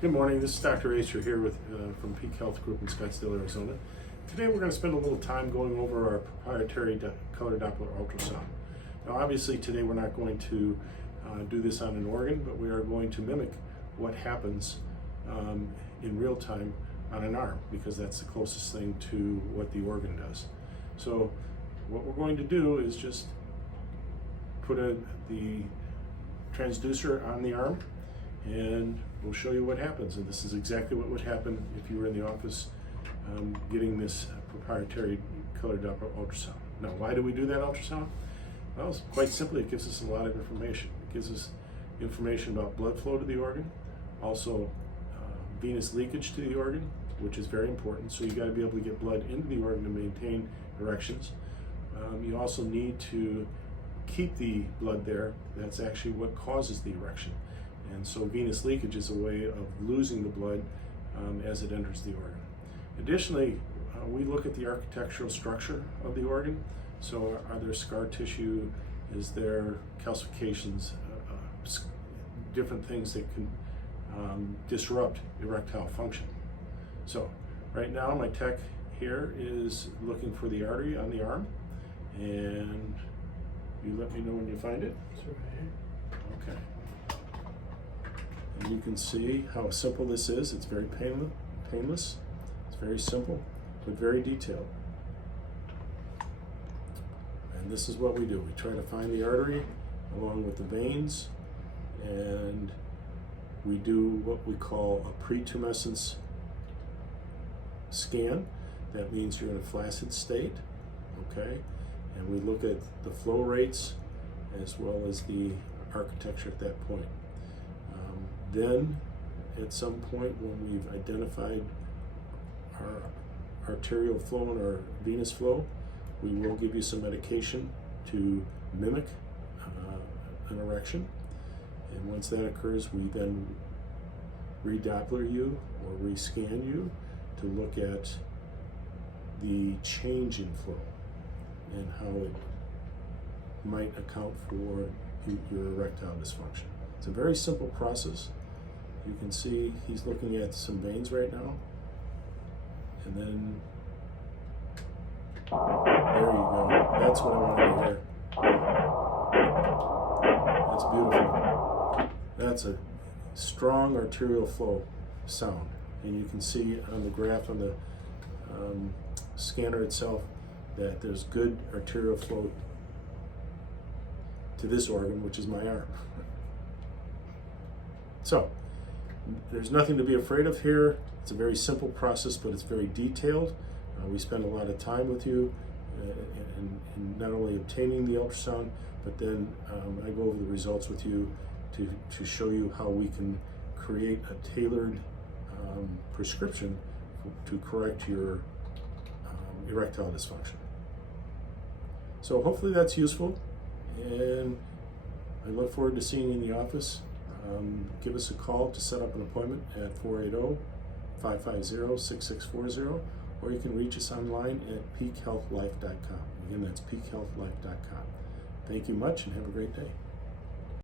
Good morning, this is Dr. Acer here from Peak Health Group in Scottsdale, Arizona. Today we're going to spend a little time going over our proprietary color Doppler ultrasound. Now obviously today we're not going to do this on an organ, but we are going to mimic what happens in real time on an arm, because that's the closest thing to what the organ does. So what we're going to do is just put the transducer on the arm, and we'll show you what happens. And this is exactly what would happen if you were in the office getting this proprietary color Doppler ultrasound. Now, why do we do that ultrasound? Well, quite simply, it gives us a lot of information. It gives us information about blood flow to the organ, also venous leakage to the organ, which is very important. So you got to be able to get blood into the organ to maintain erections. You also need to keep the blood there. That's actually what causes the erection. And so venous leakage is a way of losing the blood as it enters the organ. Additionally, we look at the architectural structure of the organ. So are there scar tissue? Is there calcifications? Different things that can disrupt erectile function. So right now my tech here is looking for the artery on the arm, and you let me know when you find it. Okay. And you can see how simple this is. It's very painless. It's very simple, but very detailed. And this is what we do. We try to find the artery along with the veins, and we do what we call a pre-tumescence scan. That means you're in a flaccid state, okay? And we look at the flow rates as well as the architecture at that point. Then, at some point when we've identified our arterial flow and our venous flow, we will give you some medication to mimic an erection. And once that occurs, we then re-Doppler you or re-scan you to look at the change in flow and how it might account for your erectile dysfunction. It's a very simple process. You can see he's looking at some veins right now. And then, there you go. That's what I wanted to hear. That's beautiful. That's a strong arterial flow sound. And you can see on the graph on the scanner itself that there's good arterial flow to this organ, which is my arm. So, there's nothing to be afraid of here. It's a very simple process, but it's very detailed. We spend a lot of time with you in not only obtaining the ultrasound, but then I go over the results with you to show you how we can create a tailored prescription to correct your erectile dysfunction. So hopefully that's useful, and I look forward to seeing you in the office. Give us a call to set up an appointment at 480-550-6640, or you can reach us online at peakhealthlife.com. Again, that's peakhealthlife.com. Thank you much and have a great day.